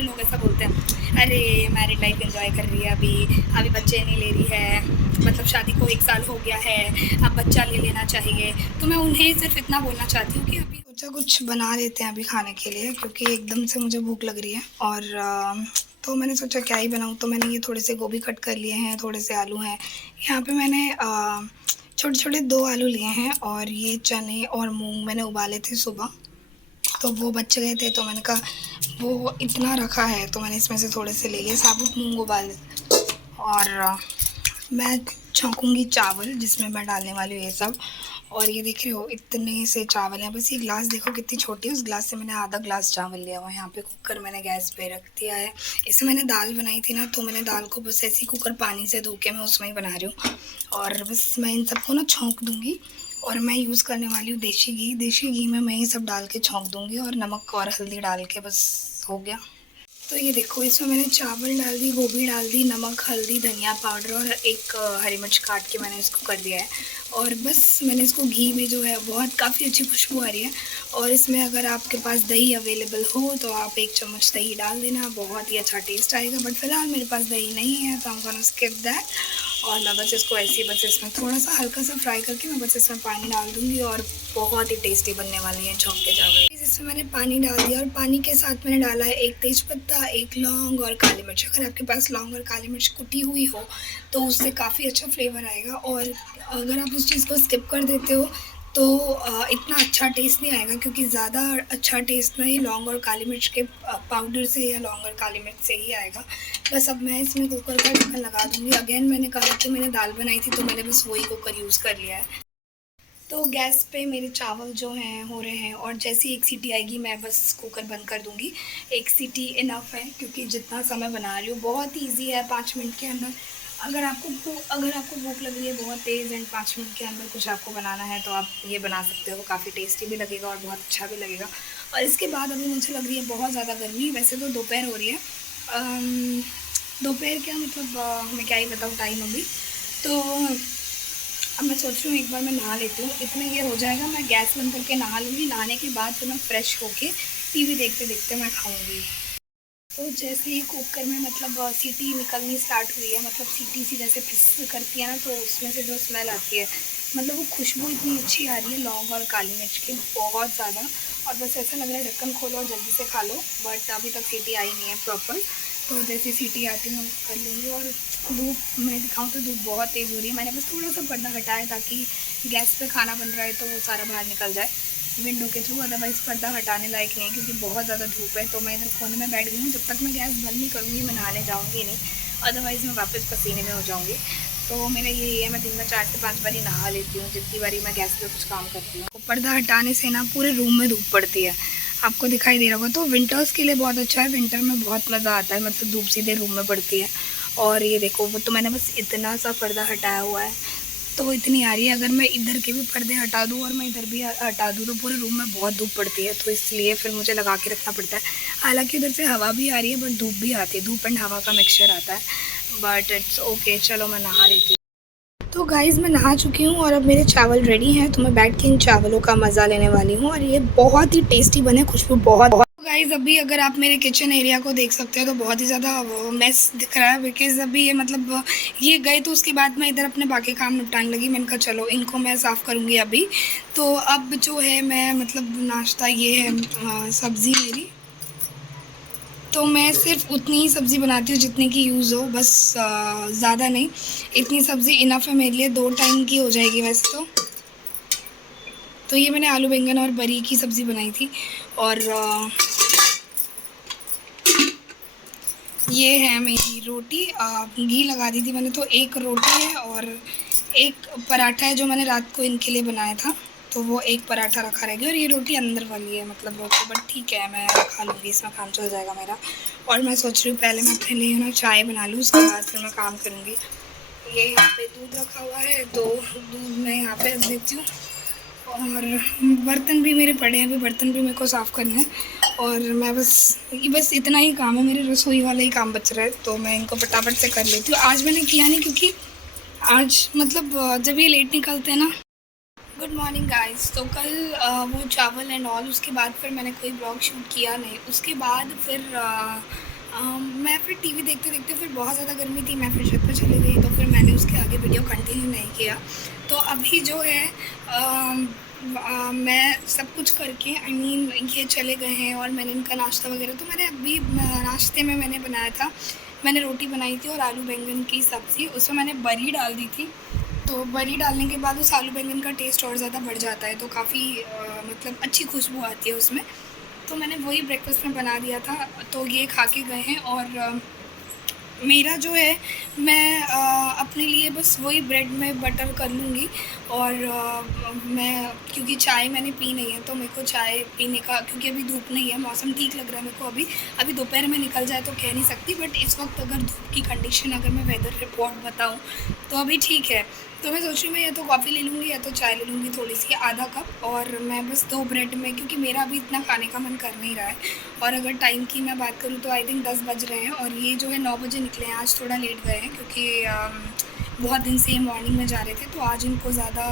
सारे लोग ऐसा बोलते हैं, अरे मैरिड लाइफ एंजॉय कर रही है अभी, अभी बच्चे नहीं ले रही है, मतलब शादी को 1 साल हो गया है, अब बच्चा ले लेना चाहिए। तो मैं उन्हें सिर्फ इतना बोलना चाहती हूँ कि अभी सोचा कुछ बना लेते हैं अभी खाने के लिए, क्योंकि एकदम से मुझे भूख लग रही है। और तो मैंने सोचा क्या ही बनाऊँ, तो मैंने ये थोड़े से गोभी कट कर लिए हैं, थोड़े से आलू हैं। यहाँ पे मैंने छोटे छोटे 2 आलू लिए हैं, और ये चने और मूंग मैंने उबाले थे सुबह, तो वो बच गए थे, तो मैंने कहा वो इतना रखा है तो मैंने इसमें से थोड़े से ले लिए। साबुत मूंग उबाले। और मैं छौंकूँगी चावल, जिसमें मैं डालने वाली हूँ ये सब। और ये देख रहे हो इतने से चावल हैं, बस ये ग्लास देखो कितनी छोटी है, उस ग्लास से मैंने आधा ग्लास चावल लिया हुआ है। यहाँ पे कुकर मैंने गैस पे रख दिया है। इससे मैंने दाल बनाई थी ना, तो मैंने दाल को बस ऐसे ही कुकर पानी से धो के मैं उसमें ही बना रही हूँ। और बस मैं इन सबको ना छौंक दूँगी, और मैं यूज़ करने वाली हूँ देसी घी। देसी घी में मैं ये सब डाल के छौंक दूँगी, और नमक और हल्दी डाल के बस हो गया। तो ये देखो इसमें मैंने चावल डाल दी, गोभी डाल दी, नमक, हल्दी, धनिया पाउडर और एक हरी मिर्च काट के मैंने इसको कर दिया है। और बस मैंने इसको घी में जो है बहुत काफ़ी अच्छी खुशबू आ रही है। और इसमें अगर आपके पास दही अवेलेबल हो तो आप 1 चम्मच दही डाल देना, बहुत ही अच्छा टेस्ट आएगा। बट फ़िलहाल मेरे पास दही नहीं है, तो हम गोना स्किप दैट। और मैं बस इसको ऐसे ही बस इसमें थोड़ा सा हल्का सा फ्राई करके मैं बस इसमें पानी डाल दूँगी, और बहुत ही टेस्टी बनने वाली है छौंके चावल। इसमें मैंने पानी डाल दिया, और पानी के साथ मैंने डाला है 1 तेज़पत्ता, 1 लौंग और काली मिर्च। अगर आपके पास लौंग और काली मिर्च कुटी हुई हो तो उससे काफ़ी अच्छा फ्लेवर आएगा। और अगर आप उस चीज़ को स्किप कर देते हो तो इतना अच्छा टेस्ट नहीं आएगा, क्योंकि ज़्यादा अच्छा टेस्ट ना ये लौंग और काली मिर्च के पाउडर से या लौंग और काली मिर्च से ही आएगा। बस अब मैं इसमें कुकर का ढक्कन लगा दूँगी। अगेन मैंने कहा कि मैंने दाल बनाई थी, तो मैंने बस वही कुकर यूज़ कर लिया है। तो गैस पे मेरे चावल जो हैं हो रहे हैं, और जैसे ही 1 सीटी आएगी मैं बस कुकर बंद कर दूँगी। 1 सीटी इनफ है, क्योंकि जितना समय बना रही हूँ बहुत ईज़ी है, 5 मिनट के अंदर। अगर आपको भूख लग रही है बहुत तेज़ एंड 5 मिनट के अंदर कुछ आपको बनाना है, तो आप ये बना सकते हो। काफ़ी टेस्टी भी लगेगा और बहुत अच्छा भी लगेगा। और इसके बाद अभी मुझे लग रही है बहुत ज़्यादा गर्मी, वैसे तो दोपहर हो रही है। दोपहर क्या मतलब मैं क्या ही बताऊँ टाइम अभी। तो अब मैं सोच रही हूँ एक बार मैं नहा लेती हूँ, इतना ये हो जाएगा, मैं गैस बंद करके नहा लूँगी। नहाने के बाद फिर मैं फ़्रेश होके टीवी देखते देखते मैं खाऊँगी। तो जैसे ही कुकर में मतलब सीटी निकलनी स्टार्ट हुई है, मतलब सीटी सी जैसे फिस करती है ना, तो उसमें से जो स्मेल आती है, मतलब वो खुशबू इतनी अच्छी आ रही है लौंग और काली मिर्च की, बहुत ज़्यादा। और बस ऐसा लग रहा है ढक्कन खोलो और जल्दी से खा लो, बट अभी तक सीटी आई नहीं है प्रॉपर। तो जैसी सीटी आती मैं कर लूँगी। और धूप मैं दिखाऊँ तो धूप बहुत तेज़ हो रही है। मैंने बस थोड़ा सा पर्दा हटाया ताकि गैस पे खाना बन रहा है तो वो सारा बाहर निकल जाए विंडो के थ्रू, अदरवाइज़ पर्दा हटाने लायक नहीं है, क्योंकि बहुत ज़्यादा धूप है। तो मैं इधर कोने में बैठ गई हूँ, जब तक मैं गैस बंद नहीं करूँगी मैं नहाने जाऊँगी नहीं, अदरवाइज़ मैं वापस पसीने में हो जाऊँगी। तो मेरा यही है, मैं दिन में 4 से 5 बारी नहा लेती हूँ जितनी बारी मैं गैस पे कुछ काम करती हूँ। पर्दा हटाने से ना पूरे रूम में धूप पड़ती है, आपको दिखाई दे रहा होगा। तो विंटर्स के लिए बहुत अच्छा है, विंटर में बहुत मज़ा आता है, मतलब धूप सीधे रूम में पड़ती है। और ये देखो वो तो मैंने बस इतना सा पर्दा हटाया हुआ है, तो इतनी आ रही है। अगर मैं इधर के भी पर्दे हटा दूँ और मैं इधर भी हटा दूँ तो पूरे रूम में बहुत धूप पड़ती है, तो इसलिए फिर मुझे लगा के रखना पड़ता है। हालांकि उधर से हवा भी आ रही है, बट धूप भी आती है, धूप एंड हवा का मिक्सचर आता है। बट इट्स ओके, चलो मैं नहा लेती हूँ। तो गाइज़ मैं नहा चुकी हूँ, और अब मेरे चावल रेडी हैं, तो मैं बैठ के इन चावलों का मज़ा लेने वाली हूँ। और ये बहुत ही टेस्टी बने, खुशबू बहुत बहुत। तो गाइज़ अभी अगर आप मेरे किचन एरिया को देख सकते हो तो बहुत ही ज़्यादा मेस दिख रहा है, बिकॉज़ अभी ये मतलब ये गए तो उसके बाद मैं इधर अपने बाकी काम निपटाने लगी। मैंने कहा चलो इनको मैं साफ़ करूँगी अभी। तो अब जो है मैं मतलब नाश्ता ये है सब्ज़ी मेरी, तो मैं सिर्फ उतनी ही सब्ज़ी बनाती हूँ जितनी की यूज़ हो, बस ज़्यादा नहीं। इतनी सब्ज़ी इनफ है मेरे लिए, 2 टाइम की हो जाएगी वैसे तो। तो ये मैंने आलू बैंगन और बरी की सब्ज़ी बनाई थी। और ये है मेरी रोटी, घी लगा दी थी मैंने, तो 1 रोटी है और 1 पराठा है जो मैंने रात को इनके लिए बनाया था, तो वो 1 पराठा रखा रहेगा। और ये रोटी अंदर वाली है मतलब रोटी, बट ठीक है मैं खा लूँगी, इसमें काम चल जाएगा मेरा। और मैं सोच रही हूँ पहले मैं अपने लिए ना चाय बना लूँ, उसके बाद फिर मैं काम करूँगी। ये यहाँ पे दूध रखा हुआ है, तो दूध मैं यहाँ पे रख देती हूँ। और बर्तन भी मेरे पड़े हैं, अभी बर्तन भी मेरे को साफ़ करने हैं। और मैं बस इतना ही काम है, मेरे रसोई वाला ही काम बच रहा है, तो मैं इनको फटाफट से कर लेती हूँ। आज मैंने किया नहीं, क्योंकि आज मतलब जब ये लेट निकलते हैं ना। Good morning guys. तो कल वो चावल एंड ऑल, उसके बाद फिर मैंने कोई ब्लॉग शूट किया नहीं। उसके बाद फिर मैं फिर टीवी देखते देखते फिर बहुत ज़्यादा गर्मी थी, मैं फिर छत पर चली गई, तो फिर मैंने उसके आगे वीडियो कंटिन्यू नहीं किया। तो अभी जो है मैं सब कुछ करके ये चले गए हैं और मैंने इनका नाश्ता वगैरह, तो मैंने अभी नाश्ते में मैंने बनाया था, मैंने रोटी बनाई थी और आलू बैंगन की सब्ज़ी, उसमें मैंने बड़ी डाल दी थी। तो बड़ी डालने के बाद उस आलू बैंगन का टेस्ट और ज़्यादा बढ़ जाता है, तो काफ़ी मतलब अच्छी खुशबू आती है उसमें। तो मैंने वही ब्रेकफ़ास्ट में बना दिया था, तो ये खा के गए हैं। और मेरा जो है मैं अपने लिए बस वही ब्रेड में बटर कर लूँगी। और मैं क्योंकि चाय मैंने पी नहीं है, तो मेरे को चाय पीने का, क्योंकि अभी धूप नहीं है, मौसम ठीक लग रहा है मेरे को अभी दोपहर में निकल जाए तो कह नहीं सकती, बट इस वक्त अगर धूप की कंडीशन, अगर मैं वेदर रिपोर्ट बताऊँ तो अभी ठीक है। तो मैं सोच रही हूँ मैं या तो कॉफ़ी ले लूँगी या तो चाय ले लूँगी थोड़ी सी, आधा कप, और मैं बस 2 ब्रेड में, क्योंकि मेरा अभी इतना खाने का मन कर नहीं रहा है। और अगर टाइम की मैं बात करूँ तो आई थिंक 10 बज रहे हैं और ये जो है 9 बजे निकले हैं। आज थोड़ा लेट गए हैं क्योंकि बहुत दिन से मॉर्निंग में जा रहे थे, तो आज इनको ज़्यादा,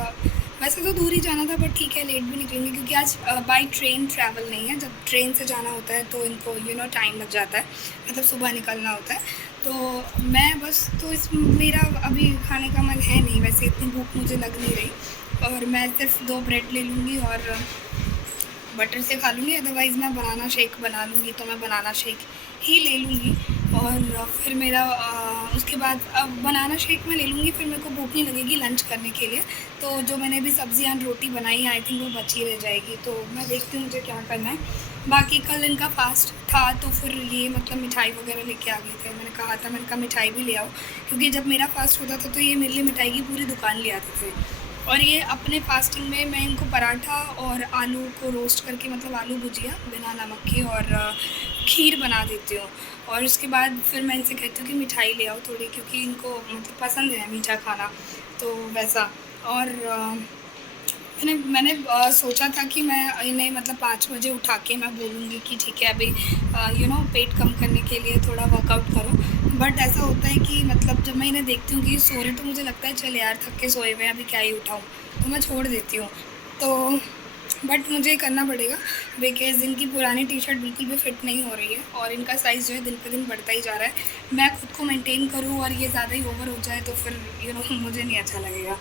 वैसे तो दूर ही जाना था, बट ठीक है लेट भी निकलेंगे क्योंकि आज बाई ट्रेन ट्रैवल नहीं है। जब ट्रेन से जाना होता है तो इनको टाइम लग जाता है, मतलब सुबह निकलना होता है। तो मैं बस, तो इस मेरा अभी खाने का मन है नहीं, वैसे इतनी भूख मुझे लग नहीं रही, और मैं सिर्फ 2 ब्रेड ले लूँगी और बटर से खा लूँगी। अदरवाइज़ मैं बनाना शेक बना लूँगी, तो मैं बनाना शेक ही ले लूँगी। और फिर मेरा उसके बाद अब बनाना शेक मैं ले लूँगी, फिर मेरे को भूख नहीं लगेगी लंच करने के लिए। तो जो मैंने अभी सब्ज़ी एंड रोटी बनाई है आई थिंक वो बची रह जाएगी, तो मैं देखती हूँ मुझे क्या करना है। बाकी कल इनका फास्ट था, तो फिर ये मतलब मिठाई वगैरह लेके आ गए थे। मैंने कहा था, मैंने कहा मिठाई भी ले आओ, क्योंकि जब मेरा फास्ट होता था तो ये मेरे लिए मिठाई की पूरी दुकान ले आते थे। और ये अपने फास्टिंग में मैं इनको पराठा और आलू को रोस्ट करके, मतलब आलू भुजिया बिना नमक के, और खीर बना देती हूँ। और उसके बाद फिर मैं इनसे कहती हूँ कि मिठाई ले आओ थोड़ी, क्योंकि इनको मतलब पसंद है मीठा खाना, तो वैसा। और मैंने सोचा था कि मैं इन्हें मतलब 5 बजे उठा के मैं बोलूँगी कि ठीक है अभी पेट कम करने के लिए थोड़ा वर्कआउट करो। बट ऐसा होता है कि मतलब जब मैं इन्हें देखती हूँ कि सो रहे, तो मुझे लगता है चल यार थक के सोए हुए हैं, अभी क्या ही उठाऊँ, तो मैं छोड़ देती हूँ। तो बट मुझे करना पड़ेगा, बिकॉज़ इनकी पुरानी टी-शर्ट बिल्कुल भी फिट नहीं हो रही है और इनका साइज़ जो है दिन पे दिन बढ़ता ही जा रहा है। मैं खुद को मेंटेन करूँ और ये ज़्यादा ही ओवर हो जाए तो फिर मुझे नहीं अच्छा लगेगा,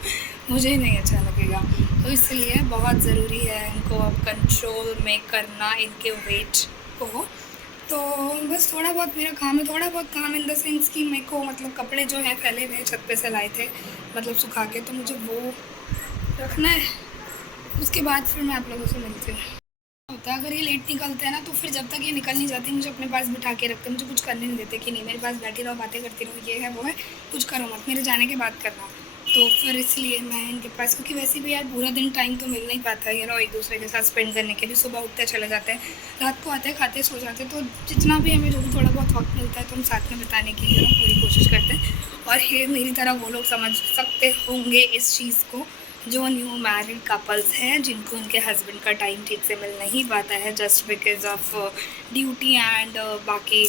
मुझे नहीं अच्छा लगेगा। तो इसलिए बहुत ज़रूरी है इनको अब कंट्रोल में करना, इनके वेट को। तो बस थोड़ा बहुत मेरा काम है, थोड़ा बहुत काम इन द सेंस कि मेरे को मतलब कपड़े जो हैं फैले हुए छत पे से लाए थे, मतलब सुखा के, तो मुझे वो रखना है। उसके बाद फिर मैं आप लोगों से मिलती हूँ। होता है अगर ये लेट निकलते हैं ना, तो फिर जब तक ये निकल नहीं जाती मुझे अपने पास बिठा के रखते हैं, मुझे कुछ करने नहीं देते कि नहीं मेरे पास बैठी रहो, बातें करती रहो, ये है वो है, कुछ करो मत, मेरे जाने के बाद करना। तो फिर इसलिए मैं इनके पास, क्योंकि वैसे भी यार पूरा दिन टाइम तो मिल नहीं पाता है एक दूसरे के साथ स्पेंड करने के लिए। सुबह उठते चले जाते हैं, रात को आते खाते सो जाते हैं, तो जितना भी हमें जो भी थोड़ा बहुत वक्त मिलता है तो हम साथ में बिताने की पूरी कोशिश करते हैं। और ये मेरी तरह वो लोग समझ सकते होंगे इस चीज़ को जो न्यू मैरिड कपल्स हैं, जिनको उनके हस्बैंड का टाइम ठीक से मिल नहीं पाता है just because of duty and बाकी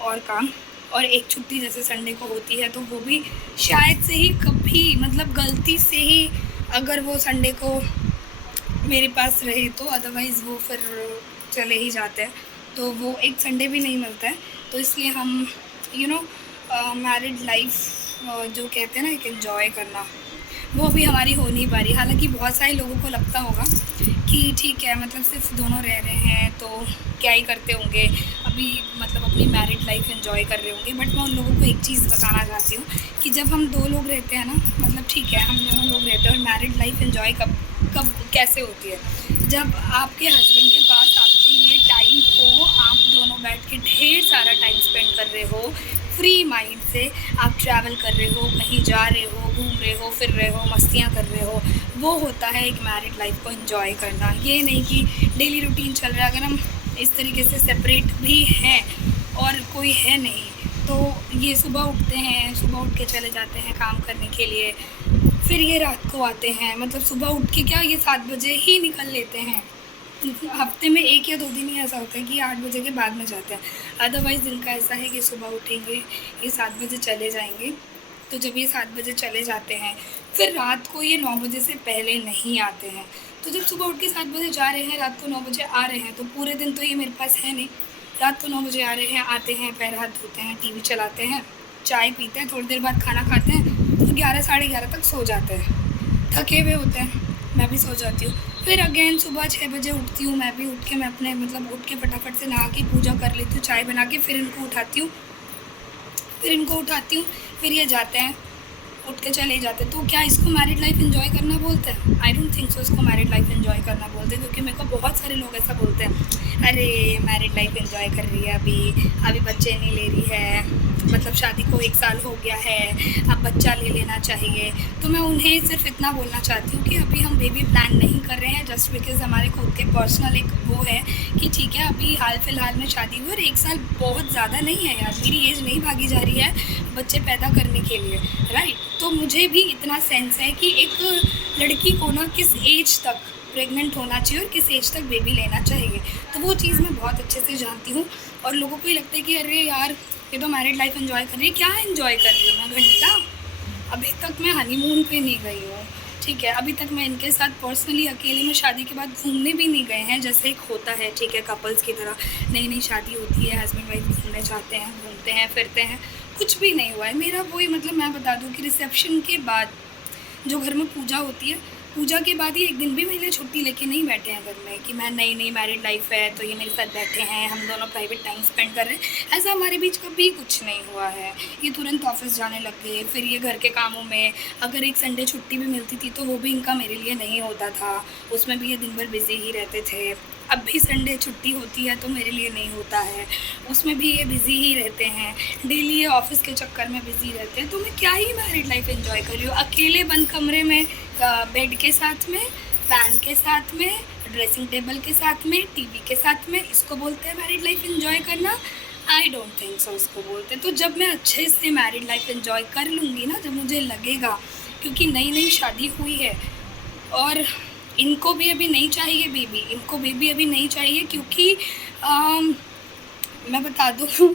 और काम। और एक छुट्टी जैसे संडे को होती है, तो वो भी शायद से ही कभी, मतलब गलती से ही, अगर वो संडे को मेरे पास रहे तो, अदरवाइज़ वो फिर चले ही जाते हैं, तो वो एक संडे भी नहीं मिलता है। तो इसलिए हम मैरिड लाइफ जो कहते हैं ना, एक एंजॉय करना, वो भी हमारी हो नहीं पा रही। हालांकि बहुत सारे लोगों को लगता होगा कि ठीक है, मतलब सिर्फ दोनों रह रहे हैं तो क्या ही करते होंगे, अभी मतलब अपनी मैरिड लाइफ एंजॉय कर रहे होंगे। बट मैं उन लोगों को एक चीज़ बताना चाहती हूँ कि जब हम 2 लोग रहते हैं ना, मतलब ठीक है हम दोनों लोग रहते हैं, और मैरिड लाइफ एंजॉय कब कैसे होती है, जब आपके हस्बैंड के पास आपके लिए टाइम हो, आप दोनों बैठ के ढेर सारा टाइम स्पेंड कर रहे हो, फ्री माइंड से आप ट्रैवल कर रहे हो, कहीं जा रहे हो, घूम रहे हो, फिर रहे हो, मस्तियाँ कर रहे हो, वो होता है एक मैरिड लाइफ को एंजॉय करना। ये नहीं कि डेली रूटीन चल रहा है। अगर हम इस तरीके से सेपरेट भी हैं और कोई है नहीं, तो ये सुबह उठते हैं, सुबह उठ के चले जाते हैं काम करने के लिए, फिर ये रात को आते हैं, मतलब सुबह उठ के क्या ये 7 बजे ही निकल लेते हैं। हफ्ते में 1 या 2 दिन ही ऐसा होता है कि 8 बजे के बाद में जाते हैं, अदरवाइज़ दिन का ऐसा है कि सुबह उठेंगे, ये 7 बजे चले जाएंगे। तो जब ये 7 बजे चले जाते हैं, फिर रात को ये 9 बजे से पहले नहीं आते हैं। तो जब सुबह उठ के 7 बजे जा रहे हैं, रात को 9 बजे आ रहे हैं, तो पूरे दिन तो ये मेरे पास है नहीं, रात को 9 बजे आ रहे हैं, आते हैं, पैर हाथ धोते हैं, टीवी चलाते हैं, चाय पीते हैं, थोड़ी देर बाद खाना खाते हैं, तो 11 साढ़े 11 तक सो जाते हैं। थके हुए होते हैं, मैं भी सो जाती हूँ। फिर अगेन सुबह 6 बजे उठती हूँ, मैं भी उठ के मैं अपने मतलब उठ के फटाफट से नहा के पूजा कर लेती हूँ, चाय बना के फिर इनको उठाती हूँ, फिर ये जाते हैं, उठ के चले जाते हैं। तो क्या इसको मैरिड लाइफ एंजॉय करना बोलते हैं? आई डोंट थिंक सो इसको मैरिड लाइफ एंजॉय करना बोलते हैं, क्योंकि मेरे को बहुत सारे लोग ऐसा बोलते हैं, अरे मैरिड लाइफ एंजॉय कर रही है, अभी बच्चे नहीं ले रही है, मतलब शादी को 1 साल हो गया है, अब बच्चा ले लेना चाहिए। तो मैं उन्हें सिर्फ इतना बोलना चाहती हूँ कि अभी हम बेबी प्लान नहीं कर रहे हैं, जस्ट बिकॉज हमारे खुद के पर्सनल एक वो है कि ठीक है अभी हाल फिलहाल में शादी हुई और 1 साल बहुत ज़्यादा नहीं है यार, मेरी एज नहीं भागी जा रही है बच्चे पैदा करने के लिए, राइट। तो मुझे भी इतना सेंस है कि एक लड़की को ना किस एज तक प्रेग्नेंट होना चाहिए और किस एज तक बेबी लेना चाहिए, तो वो चीज़ मैं बहुत अच्छे से जानती हूँ। और लोगों को ये लगता है कि अरे यार ये तो मैरिड लाइफ एंजॉय कर रही है, क्या एंजॉय कर रही हूँ मैं घंटा, अभी तक मैं हनीमून पे नहीं गई हूँ, ठीक है, अभी तक मैं इनके साथ पर्सनली अकेले में शादी के बाद घूमने भी नहीं गए हैं, जैसे एक होता है, ठीक है, कपल्स की तरह नई नई शादी होती है, हस्बैंड वाइफ घूमने जाते हैं, घूमते हैं, फिरते हैं, कुछ भी नहीं हुआ है मेरा। वही मतलब मैं बता दूँ कि रिसेप्शन के बाद जो घर में पूजा होती है, पूजा के बाद ही 1 दिन भी मेरे छुट्टी लेके नहीं बैठे हैं घर में कि मैं नई मैरिड लाइफ है तो ये मेरे साथ बैठे हैं, हम दोनों प्राइवेट टाइम स्पेंड कर रहे हैं, ऐसा हमारे बीच कभी कुछ नहीं हुआ है। ये तुरंत ऑफिस जाने लग गए, फिर ये घर के कामों में, अगर एक संडे छुट्टी भी मिलती थी तो वो भी इनका मेरे लिए नहीं होता था, उसमें भी ये दिन भर बिज़ी ही रहते थे। अब भी संडे छुट्टी होती है तो मेरे लिए नहीं होता है, उसमें भी ये बिज़ी ही रहते हैं, डेली ये ऑफिस के चक्कर में बिज़ी रहते हैं। तो मैं क्या ही मैरिड लाइफ एंजॉय कर रही हूँ, अकेले बंद कमरे में, बेड के साथ में, फैन के साथ में, ड्रेसिंग टेबल के साथ में, टीवी के साथ में, इसको बोलते हैं मैरिड लाइफ एंजॉय करना? आई डोंट थिंक सो इसको बोलते। तो जब मैं अच्छे से मैरिड लाइफ एंजॉय कर लूँगी ना, जब मुझे लगेगा, क्योंकि नई शादी हुई है और इनको भी अभी नहीं चाहिए बेबी, इनको बेबी अभी नहीं चाहिए, क्योंकि मैं बता दूँ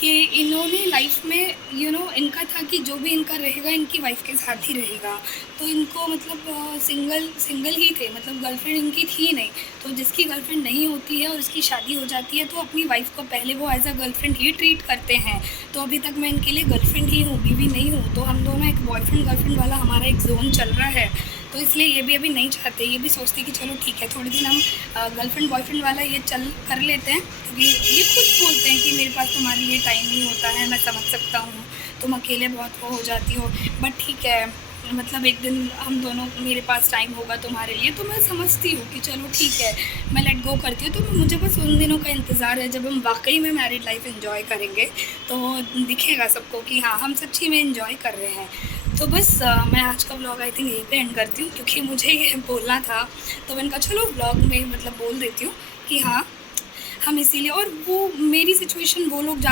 कि इन्होंने लाइफ में इनका था कि जो भी इनका रहेगा इनकी वाइफ के साथ ही रहेगा, तो इनको मतलब सिंगल ही थे, मतलब गर्लफ्रेंड इनकी थी नहीं। तो जिसकी गर्लफ्रेंड नहीं होती है और उसकी शादी हो जाती है तो अपनी वाइफ को पहले वो एज अ गर्लफ्रेंड ही ट्रीट करते हैं। तो अभी तक मैं इनके लिए गर्लफ्रेंड ही हूँ, बीवी नहीं हूँ, तो हम दोनों एक बॉयफ्रेंड गर्लफ्रेंड वाला हमारा एक जोन चल रहा है। तो इसलिए ये भी अभी नहीं चाहते, ये भी सोचते कि चलो ठीक है थोड़े दिन हम गर्लफ्रेंड बॉयफ्रेंड वाला ये चल कर लेते हैं, क्योंकि ये खुद बोलते हैं कि मेरे पास तुम्हारे लिए टाइम नहीं होता है, मैं समझ सकता हूँ, तुम अकेले बहुत हो जाती हो, बट ठीक है मतलब एक दिन हम दोनों मेरे पास टाइम होगा तुम्हारे लिए, तो मैं समझती हूँ कि चलो ठीक है मैं लेट गो करती हूँ। तो मुझे बस उन दिनों का इंतज़ार है जब हम वाकई में मैरिड लाइफ एंजॉय करेंगे, तो दिखेगा सबको कि हाँ हम सच्ची में एंजॉय कर रहे हैं। तो बस मैं आज का व्लॉग आई थिंक यहीं पे एंड करती हूँ, क्योंकि मुझे ये बोलना था, तो मैंने कहा चलो व्लॉग में मतलब बोल देती हूँ कि हाँ हम इसीलिए, और वो मेरी सिचुएशन वो लोग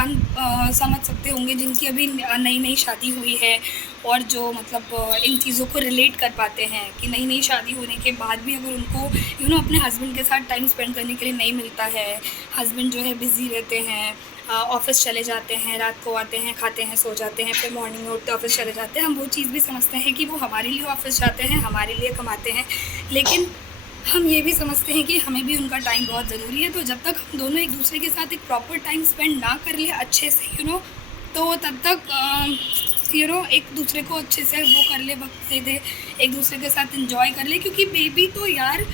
समझ सकते होंगे जिनकी अभी नई शादी हुई है और जो मतलब इन चीज़ों को रिलेट कर पाते हैं कि नई शादी होने के बाद भी अगर उनको अपने हस्बैंड के साथ टाइम स्पेंड करने के लिए नहीं मिलता है, हस्बैंड जो है बिज़ी रहते हैं, ऑफ़िस चले जाते हैं, रात को आते हैं, खाते हैं, सो जाते हैं, फिर मॉर्निंग में उठते ऑफ़िस चले जाते हैं। हम वो चीज़ भी समझते हैं कि वो हमारे लिए ऑफ़िस जाते हैं, हमारे लिए कमाते हैं, लेकिन हम ये भी समझते हैं कि हमें भी उनका टाइम बहुत ज़रूरी है। तो जब तक हम दोनों एक दूसरे के साथ एक प्रॉपर टाइम स्पेंड ना कर ले अच्छे से तो तब तक एक दूसरे को अच्छे से वो कर ले, वक्त दे दे, एक दूसरे के साथ एंजॉय कर ले, क्योंकि बेबी तो यार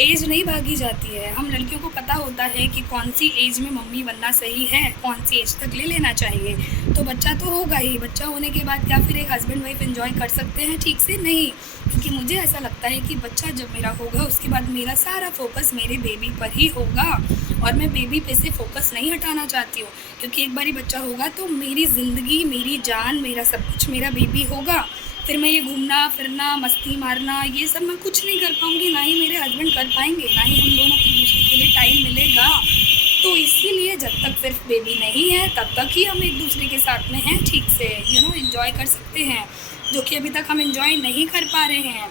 एज नहीं भागी जाती है। हम लड़कियों को पता होता है कि कौन सी एज में मम्मी बनना सही है, कौन सी एज तक ले लेना चाहिए। तो बच्चा तो होगा ही, बच्चा होने के बाद क्या फिर एक हस्बैंड वाइफ एंजॉय कर सकते हैं ठीक से? नहीं, क्योंकि मुझे ऐसा लगता है कि बच्चा जब मेरा होगा उसके बाद मेरा सारा फोकस मेरे बेबी पर ही होगा, और मैं बेबी पे से फोकस नहीं हटाना चाहती हूँ, क्योंकि एक बारी बच्चा होगा तो मेरी ज़िंदगी, मेरी जान, मेरा सब कुछ मेरा बेबी होगा। फिर मैं ये घूमना फिरना, मस्ती मारना, ये सब मैं कुछ नहीं कर पाऊँगी, ना ही मेरे हस्बैंड कर पाएंगे, ना ही हम दोनों एक दूसरे के लिए टाइम मिलेगा। तो इसीलिए जब तक सिर्फ बेबी नहीं है तब तक ही हम एक दूसरे के साथ में हैं, ठीक से एंजॉय कर सकते हैं, जो कि अभी तक हम एंजॉय नहीं कर पा रहे हैं।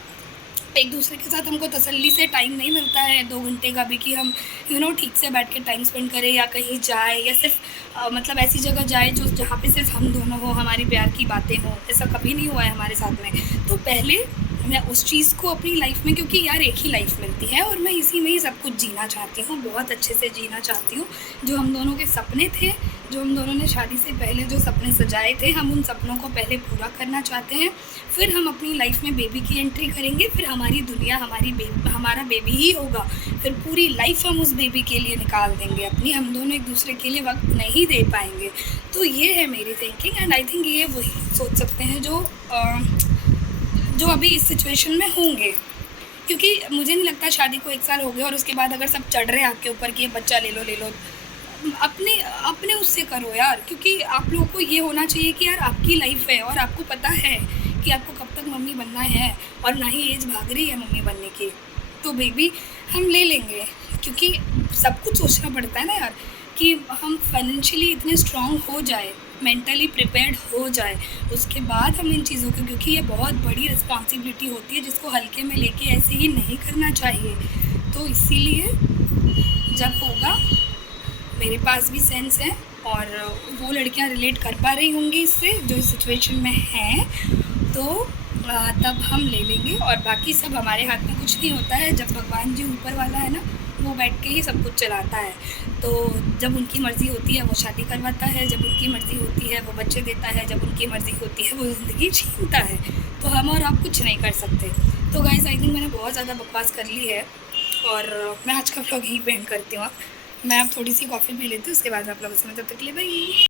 एक दूसरे के साथ हमको तसल्ली से टाइम नहीं मिलता है 2 घंटे का भी कि हम ठीक से बैठ के टाइम स्पेंड करें, या कहीं जाए, या सिर्फ मतलब ऐसी जगह जाए जहाँ पे सिर्फ हम दोनों हो, हमारी प्यार की बातें हों। ऐसा कभी नहीं हुआ है हमारे साथ में। तो पहले मैं उस चीज़ को अपनी लाइफ में, क्योंकि यार एक ही लाइफ मिलती है और मैं इसी में ही सब कुछ जीना चाहती हूँ, बहुत अच्छे से जीना चाहती हूँ। जो हम दोनों के सपने थे, जो हम दोनों ने शादी से पहले जो सपने सजाए थे, हम उन सपनों को पहले पूरा करना चाहते हैं। फिर हम अपनी लाइफ में बेबी की एंट्री करेंगे, फिर हमारी दुनिया हमारा बेबी ही होगा। फिर पूरी लाइफ हम उस बेबी के लिए निकाल देंगे अपनी, हम दोनों एक दूसरे के लिए वक्त नहीं दे पाएंगे। तो ये है मेरी थिंकिंग, एंड आई थिंक ये वही सोच सकते हैं जो अभी इस सिचुएशन में होंगे। क्योंकि मुझे नहीं लगता शादी को 1 साल हो गया और उसके बाद अगर सब चढ़ रहे हैं आपके ऊपर कि ये बच्चा ले लो, अपने उससे करो यार। क्योंकि आप लोगों को ये होना चाहिए कि यार आपकी लाइफ है और आपको पता है कि आपको कब तक मम्मी बनना है, और ना ही एज भाग रही है मम्मी बनने की। तो बेबी हम ले लेंगे, क्योंकि सब कुछ सोचना पड़ता है ना यार, कि हम फाइनेंशियली इतने स्ट्रॉन्ग हो जाए, मेंटली प्रिपेयर्ड हो जाए, उसके बाद हम इन चीज़ों को, क्योंकि ये बहुत बड़ी रिस्पॉन्सिबिलिटी होती है जिसको हल्के में लेके ऐसे ही नहीं करना चाहिए। तो इसीलिए जब होगा, मेरे पास भी सेंस है और वो लड़कियां रिलेट कर पा रही होंगी इससे जो इस सिचुएशन में हैं, तो तब हम ले लेंगे। और बाकी सब हमारे हाथ में कुछ नहीं होता है। जब भगवान जी ऊपर वाला है ना, वो बैठ के ही सब कुछ चलाता है। तो जब उनकी मर्ज़ी होती है वो शादी करवाता है, जब उनकी मर्ज़ी होती है वो बच्चे देता है, जब उनकी मर्ज़ी होती है वो ज़िंदगी छीनता है। तो हम और आप कुछ नहीं कर सकते। तो गाइस आई थिंक मैंने बहुत ज़्यादा बकवास कर ली है और मैं आज का व्लॉग यहीं पे एंड करती हूँ। मैं अब थोड़ी सी कॉफ़ी पी लेती हूँ, उसके बाद आप लोगों से, तब तक के लिए बाय।